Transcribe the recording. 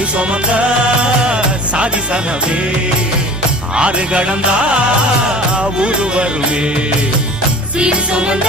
சிறு சுமந்த சாதி சனமே ஆறு கடந்தா ஊரு வருமே சீர் சுமந்த